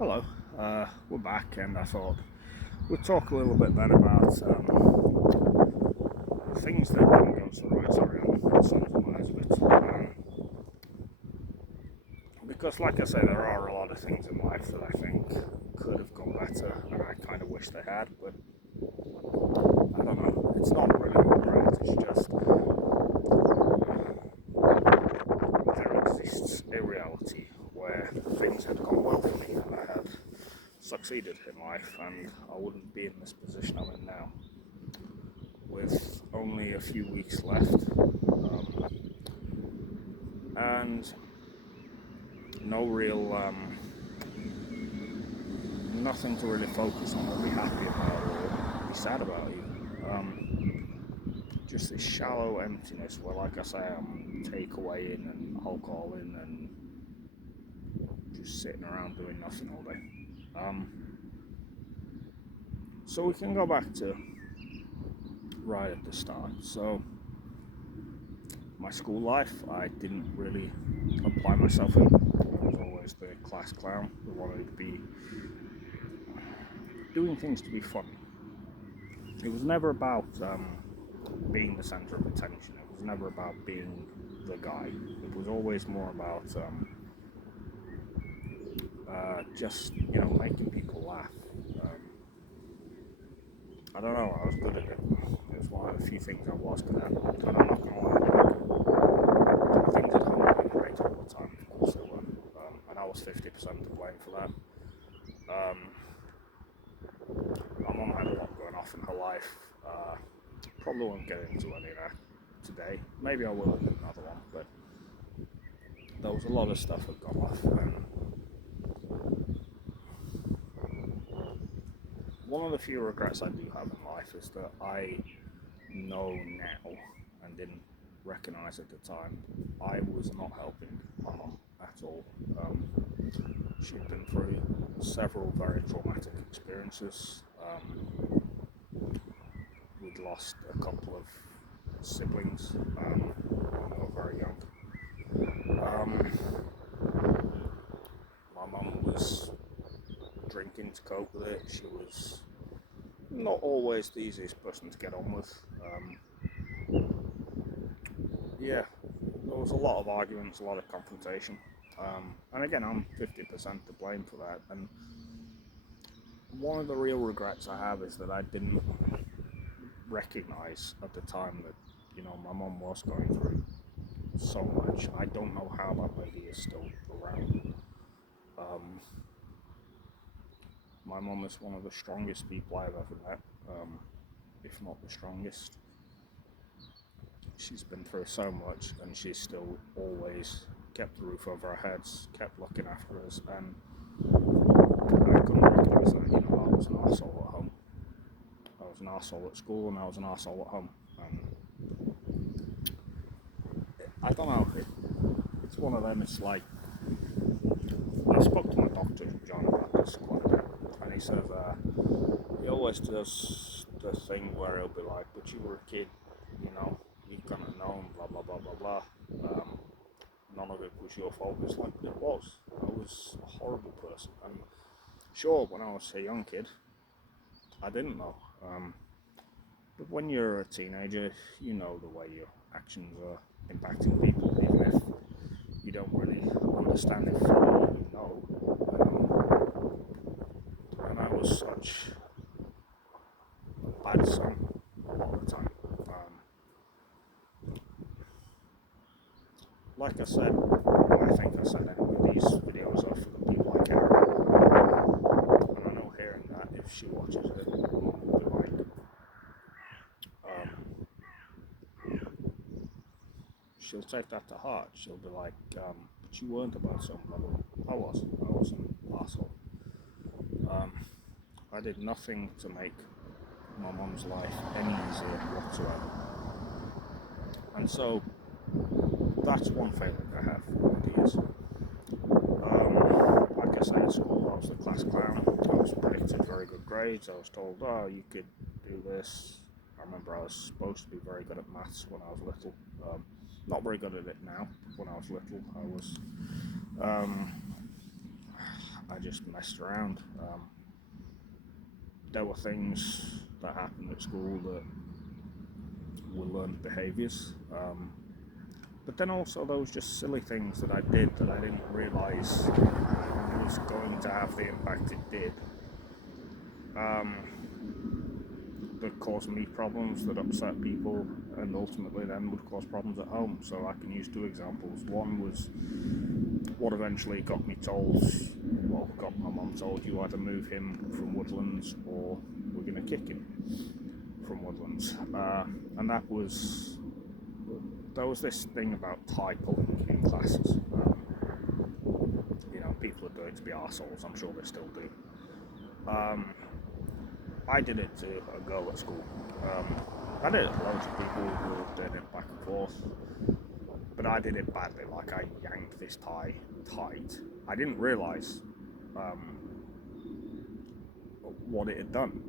Hello, we're back, and I thought we'd talk a little bit then about things that didn't go so right. Sorry, I'm summarise a bit. Because, like I say, there are a lot of things in life that I think could have gone better, and I kind of wish they had, but I don't know. It's not really a regret, it's just there exists a reality where things had gone well for me and I had succeeded in life, and I wouldn't be in this position I'm in now. With only a few weeks left, and no real, nothing to really focus on or be happy about or be sad about even. Just this shallow emptiness where, like I say, I'm takeaway-ing and alcohol-ing and just sitting around doing nothing all day. So we can go back to right at the start. So my school life, I didn't really apply myself in. I was always the class clown who wanted to be doing things to be funny. It was never about being the center of attention. It was never about being the guy. It was always more about just making people laugh. I don't know. I was good at it. It was one of the few things I was good at. And I'm not gonna lie. Things at home weren't great all the time. Of course they were, and I was 50% to blame for that. My mum had a lot going off in her life. Probably won't get into any of that today. Maybe I will in another one, but there was a lot of stuff that got off. And one of the few regrets I do have in life is that I know now and didn't recognize at the time I was not helping my mum at all. She'd been through several very traumatic experiences. We'd lost a couple of siblings when they were very young. My mum was drinking to cope with it. She was not always the easiest person to get on with. Yeah, there was a lot of arguments, a lot of confrontation. And again, I'm 50% to blame for that. And one of the real regrets I have is that I didn't recognize at the time that, my mum was going through so much. I don't know how that lady is still around. My mum is one of the strongest people I've ever met, if not the strongest. She's been through so much, and she's still always kept the roof over our heads, kept looking after us, and I couldn't recognise that. I was an arsehole at home. I was an arsehole at school, and I was an arsehole at home. And I don't know, it's one of them. It's like, I spoke to my doctor, John, about this quite a bit, and he says he always does the thing where he'll be like, but you were a kid, you kind of know, blah blah blah blah blah. None of it was your fault. It's like, it was. I was a horrible person, and sure, when I was a young kid, I didn't know. But when you're a teenager, you know the way your actions are impacting people, even if you don't really understand it fully, you know. And I was such a bad son a lot of the time. Like I said, I think I said anyway, these videos are for the people I care about. And I know hearing that, if she watches it, will be like, she'll take that to heart. She'll be like, but you weren't about some level. I was an asshole. I did nothing to make my mum's life any easier whatsoever. And so, that's one failing I have over the years. Like I say, at school, I was the class clown. I was predicted very good grades. I was told, oh, you could do this. I remember I was supposed to be very good at maths when I was little. Not very good at it now. When I was little, I just messed around. There were things that happened at school that were learned behaviours, but then also there was just silly things that I did that I didn't realise was going to have the impact it did. That caused me problems, that upset people, and ultimately then would cause problems at home. So I can use two examples. One was what eventually got me told, well, got my mum told, you either move him from Woodlands or we're going to kick him from Woodlands. And there was this thing about tie pulling in classes. People are doing it to be arseholes, I'm sure they still do. I did it to a girl at school. I did it to loads of people who were doing it back and forth, but I did it badly. Like, I yanked this tie tight. I didn't realise what it had done.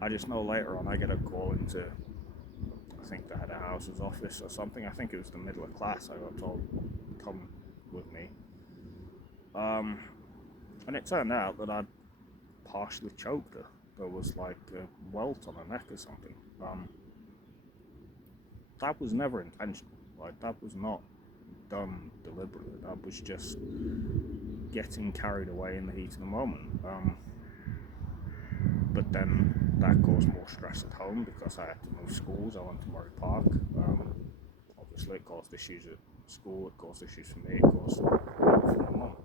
I just know later on I get a call into, I think the head of house's office or something. I think it was the middle of class. I got told, come with me. And it turned out that I'd partially choked her. There was like a welt on her neck or something. That was never intentional. Like, that was not done deliberately. That was just getting carried away in the heat of the moment. But then that caused more stress at home because I had to move schools. I went to Murray Park. Obviously, it caused issues at school. It caused issues for me. It caused for my mum.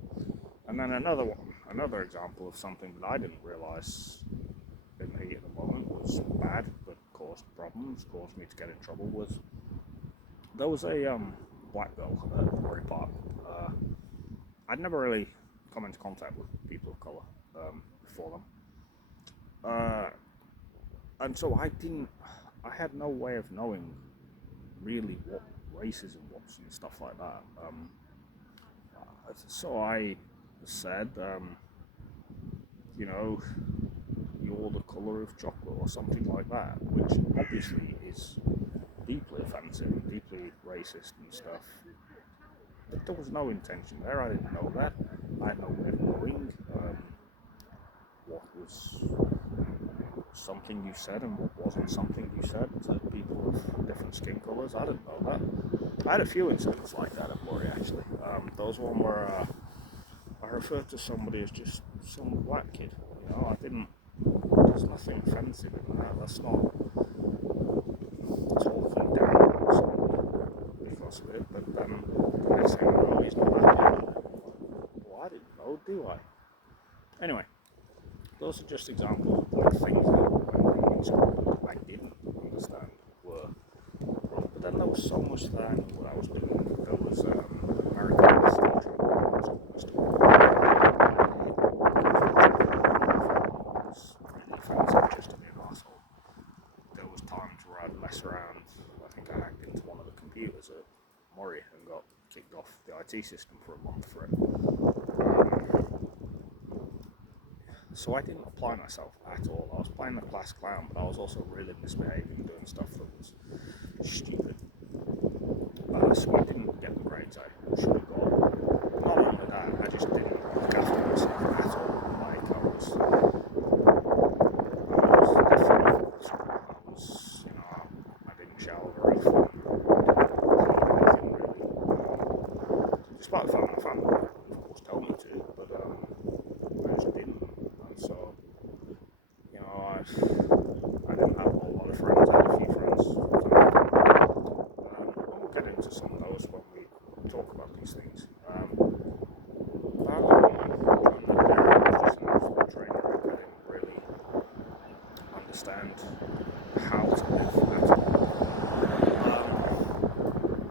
And then another example of something that I didn't realise in the heat of the moment was bad, but caused problems, caused me to get in trouble, was there was a black girl at Murray Park. I'd never really come into contact with people of colour before them. And so I had no way of knowing really what racism was and stuff like that. So I said, you're the colour of chocolate or something like that, which obviously is deeply offensive, deeply racist and stuff. But there was no intention there. I didn't know that. I had no way of knowing what was something you said and what wasn't something you said to people of different skin colours. I didn't know that. I had a few incidents like that at Murray, actually. There was one where I referred to somebody as just some black kid. There's nothing offensive in that. That's not talking down about somebody because of it. But then the next thing I know, he's not happy. Well, I didn't know, do I? Anyway, those are just examples of like things that I didn't understand were wrong. But then there was so much that I knew what I was doing. There was American history. There was times where I'd mess around. I think I hacked into one of the computers at Murray and got kicked off the IT system for a month for it. So I didn't apply myself at all. I was playing the class clown, but I was also really misbehaving, doing stuff that was stupid. So I didn't get the grades I should have got. Not only that, I just didn't look after myself at all. Like, I was definitely, I didn't shower very often. I didn't really, despite the fact my family, of course, told me to, but I just didn't. And so, I didn't have a whole lot of friends. I had a few friends. We'll get into some of those when we talk about these things. I didn't really understand how to live at all.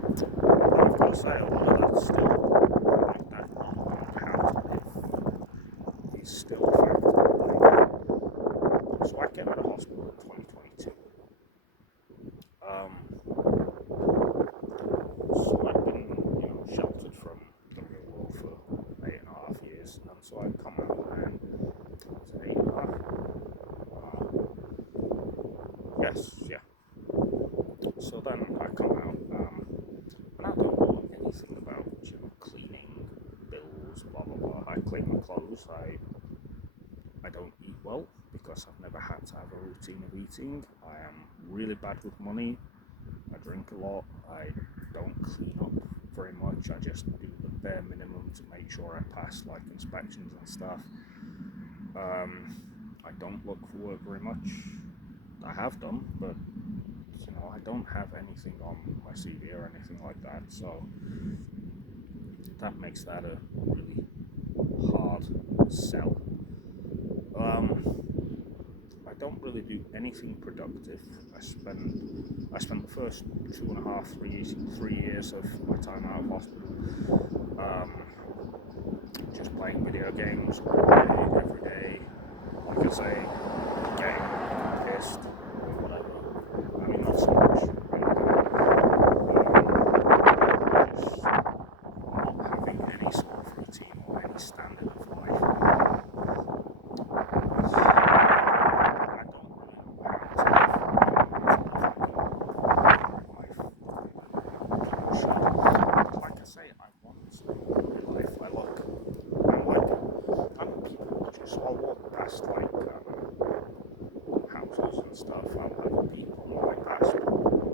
And I've got to say, a lot of that's still, like, that how to live is still a factor. So I came out of hospital in 2022. So I've been, sheltered from the real world for 8.5 years, and so I've come out and was it 8.5? Yes, yeah. So then I come out, and I don't know anything about, cleaning, bills, blah blah blah. I clean my clothes. I don't eat well because I've never had to have a routine of eating. I am really bad with money. I drink a lot. I don't clean up very much. I just do the bare minimum to make sure I pass like inspections and stuff. I don't look for work very much. I have done, but I don't have anything on my CV or anything like that. So that makes that a really hard sell. I don't really do anything productive. I spent the first 3 years of my time out of hospital just playing video games all day, every day. Like I say, getting pissed or whatever. I mean, not so much. Just not having any sort of routine or any standard of life. I don't really know how to live life. Like I say, I want to live life. I'm a people watcher, so I'll walk past like houses and stuff. I'll have people walk past,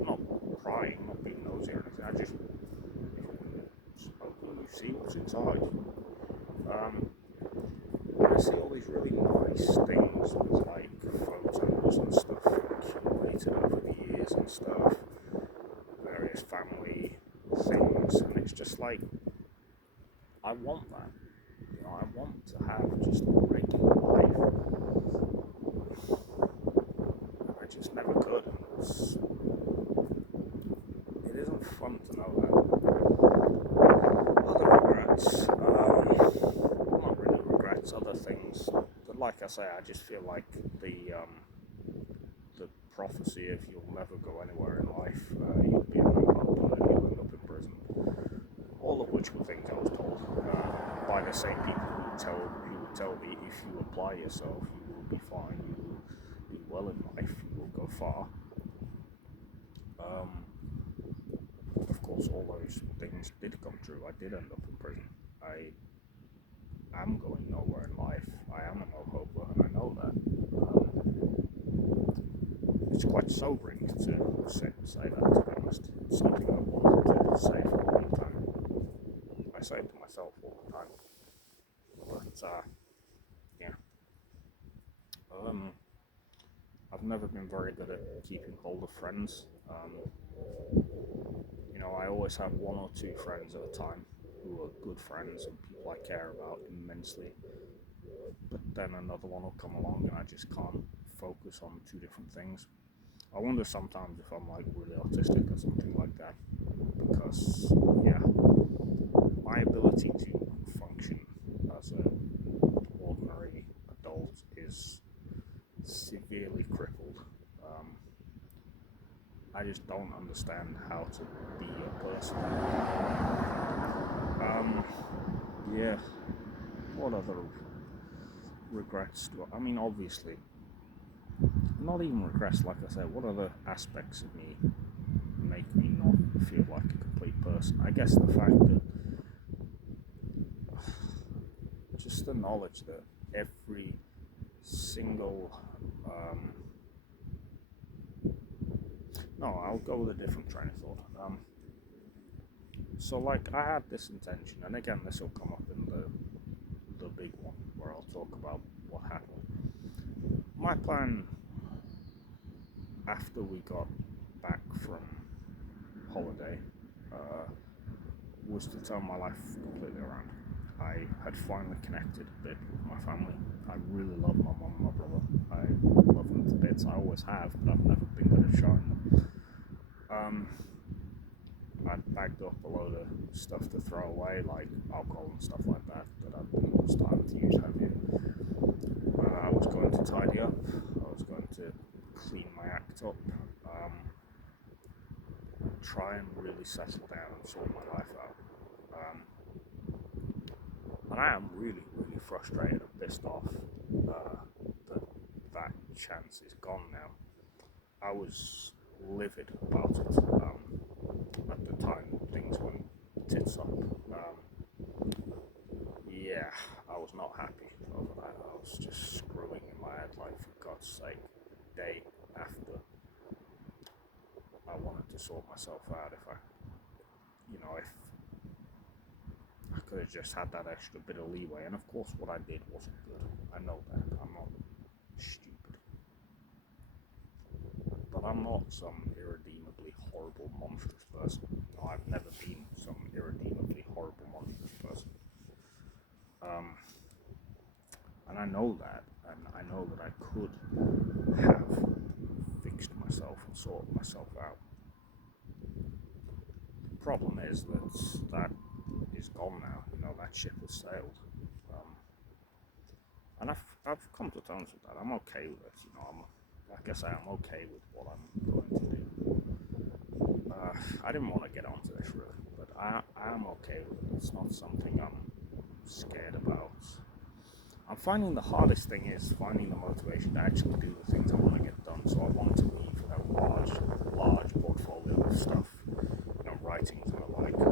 not prying, not being nosy or anything. I just you see what's inside. I see all these really nice things with like photos and stuff accumulated over the years and stuff, various family things, and it's just like I want that. I want to have just a regular life. I just never could. It isn't fun to know that. Other regrets, not really regrets, other things. But like I say, I just feel like the prophecy of you'll never go anywhere in life, you'll be a mental and you'll end up in prison. All of which were things I was told by the same people who would tell me if you apply yourself, you will be fine, you will do well in life, you will go far. Of course, all those things did come true. I did end up in prison. I am going nowhere in life. I am a no-hoper, and I know that. It's quite sobering to say that, to be honest. It's something I wanted to say for a long time. I say it to myself all the time. But, yeah. I've never been very good at keeping hold of friends. I always have one or two friends at a time who are good friends and people I care about immensely. But then another one will come along and I just can't focus on two different things. I wonder sometimes if I'm like really autistic or something like that, because my ability to function as an ordinary adult is severely crippled. I just don't understand how to be a person. What other regrets do I mean, obviously, not even regrets, like I said, what other aspects of me make me not feel like a complete person? I guess the fact that just the knowledge that every single I'll go with a different train of thought. So like I had this intention, and again this will come up in the big one where I'll talk about what happened. My plan after we got back from holiday was to turn my life completely around. I had finally connected a bit with my family. I really love my mum and my brother. I love them to bits. I always have, but I've never been good at showing them. I bagged up a load of stuff to throw away, like alcohol and stuff like that I've been starting to use heavier. I was going to tidy up. I was going to clean my act up. Try and really settle down and sort my life out. And I am really, really frustrated and pissed off that chance is gone now. I was livid about it. At the time things went tits up. I was not happy over that. I was just screwing in my head like, for God's sake, day after I wanted to sort myself out. If I could have just had that extra bit of leeway, and of course what I did wasn't good. I know that. I'm not stupid. But I'm not some irredeemably horrible, monstrous person. No, I've never been some irredeemably horrible, monstrous person. And I know that, and I know that I could have fixed myself and sorted myself out. The problem is that is gone now. That ship has sailed. And I've come to terms with that. I'm okay with it. Like I say, I'm okay with what I'm going to do. I didn't want to get onto this really, but I am okay with it. It's not something I'm scared about. I'm finding the hardest thing is finding the motivation to actually do the things I want to get done. So I want to leave a large portfolio of stuff, writings that I like. I'm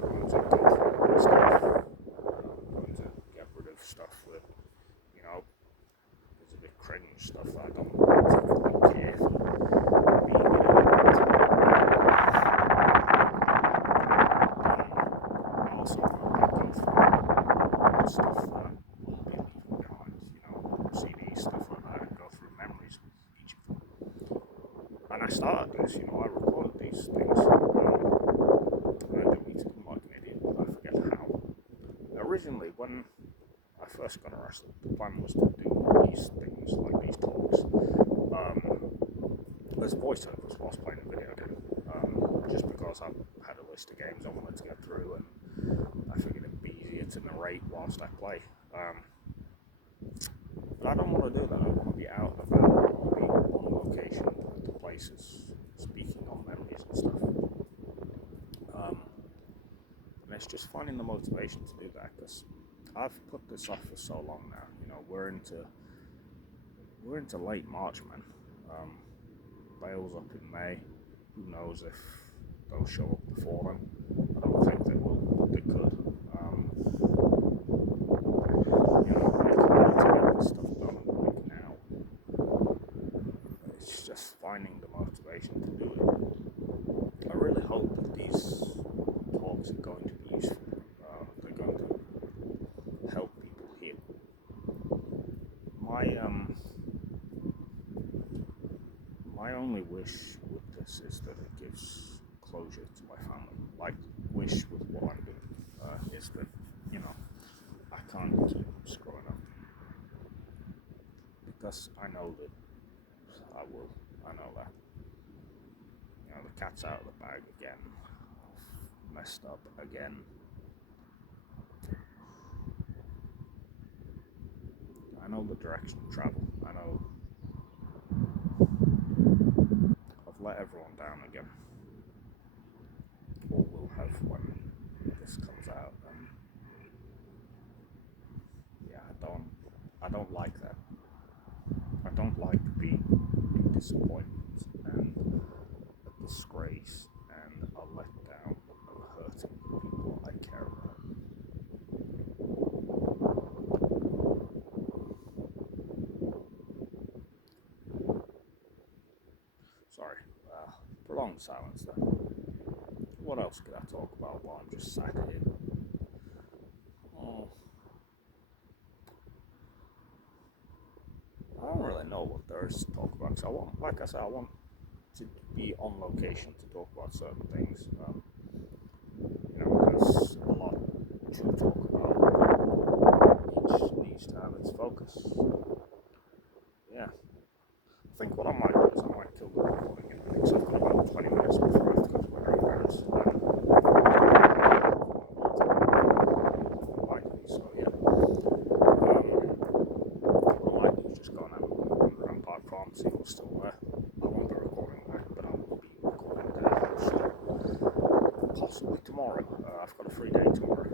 going to go through stuff. I'm going to get rid of stuff that, is a bit cringe, stuff that I don't particularly care for being in I also want to go through stuff that will be leaving behind, CDs, stuff like that, and go through memories with each of them. And I started this, I recorded these things, and I deleted them like an idiot, but I forget how. Originally, when I first got arrested, the plan was to do these things, like these talks, as voiceovers whilst playing a video game, just because I had a list of games I wanted to get through, and I figured it'd be easier to narrate whilst I play. But I don't want to do that. I want to be out and about. I want to be on location at the places, speaking on memories and stuff. And it's just finding the motivation to do that, because I've put this off for so long now. We're into late March, man. Bail's up in May. Who knows if they'll show up before then? I don't think they will, but they could. I can't wait to get this stuff done like now. It's just finding the motivation to do it. I really hope that these talks are going to be useful. They're going to help people heal. My only wish with this is that it gives closure to my family. My wish with what I'm doing is that, I can't keep screwing up. Because I know that I will. I know that. The cat's out of the bag again. I've messed up again. I know the direction of travel. I know I've let everyone down again. Or will have when this comes out. And yeah, I don't like that. I don't like being a disappointment and a disgrace and a letdown of hurting people I care about. Sorry, prolonged silence there. What else could I talk about while I'm just sat here? Oh, I don't really know what there is to talk about. So I want to be on location to talk about certain things. There's a lot to talk about. Each needs to have its focus. Yeah. I think what I might do is I might kill the recording in a minute, because I've got about 20 minutes before I have to go to my grandparents. So yeah. What I might do is just go and have a look at the Rampart Farm, see what's still there. I won't be recording that, but I will be recording possibly tomorrow. I've got a free day tomorrow.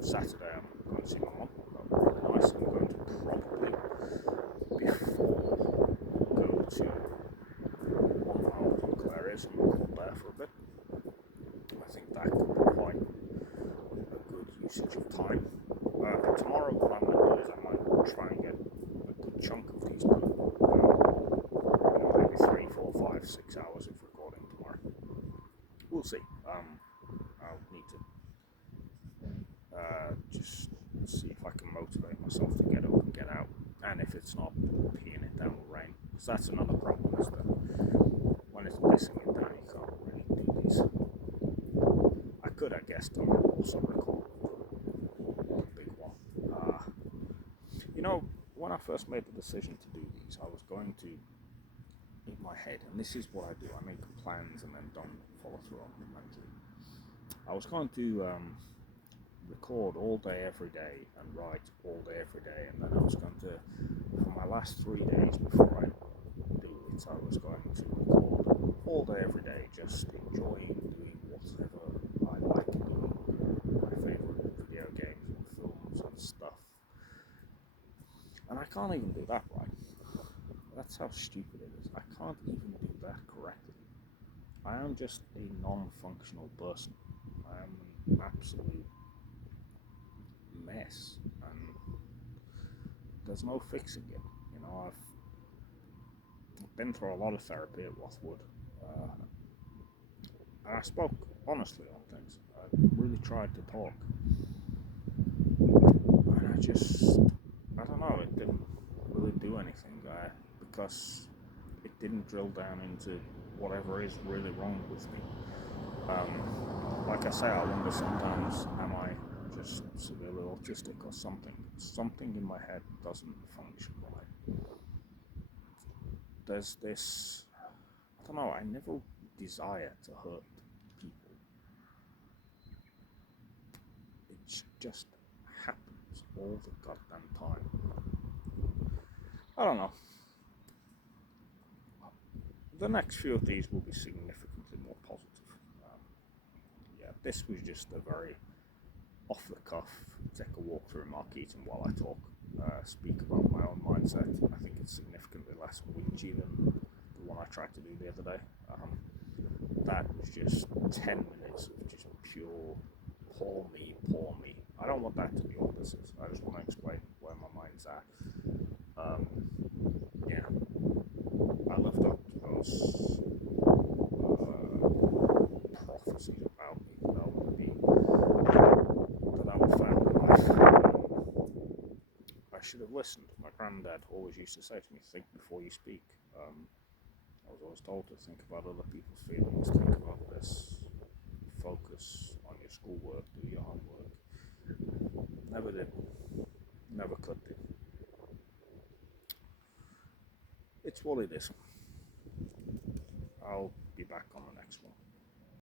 Saturday I'm going to see my mum. Really nice. I'm going to probably go to one of my old local areas and record there for a bit. Because that's another problem, is that when it's pissing it down, you can't really do these. I could, I guess, also record a big one. You know, when I first made the decision to do these, I was going to, in my head, and this is what I do, I make plans and then don't follow through on them mentally. I was going to record all day every day and write all day every day, and then I was going to, for my last 3 days before I do it, I was going to record all day every day, just enjoying doing whatever I like doing, my favourite video games and films and stuff. And I can't even do that right. That's how stupid it is. I can't even do that correctly. I am just a non-functional person. I am an absolute mess, and there's no fixing it. You know, I've been through a lot of therapy at Rothwood, and I spoke honestly on things. I really tried to talk, and I don't know, it didn't really do anything, because it didn't drill down into whatever is really wrong with me. Like I say, I wonder sometimes, am I just severely autistic or something? Something in my head doesn't function right. There's this, I don't know, I never desire to hurt people. It just happens all the goddamn time. I don't know. The next few of these will be significantly more positive. Yeah, this was just a very off the cuff, take a walk through Markeaton while I talk, speak about my own mindset. I think it's significantly less whingy than the one I tried to do the other day. That was just 10 minutes of just pure poor me. I don't want that to be all this is. I just want to explain where my mind's at. Yeah, I lived up to those prophecies about me that I would be, that I would find in life. I should have listened. My granddad always used to say to me, think before you speak. I was always told to think about other people's feelings, think about this, focus on your schoolwork, do your homework. Never did. Never could do. It's what it is. I'll be back on the next one.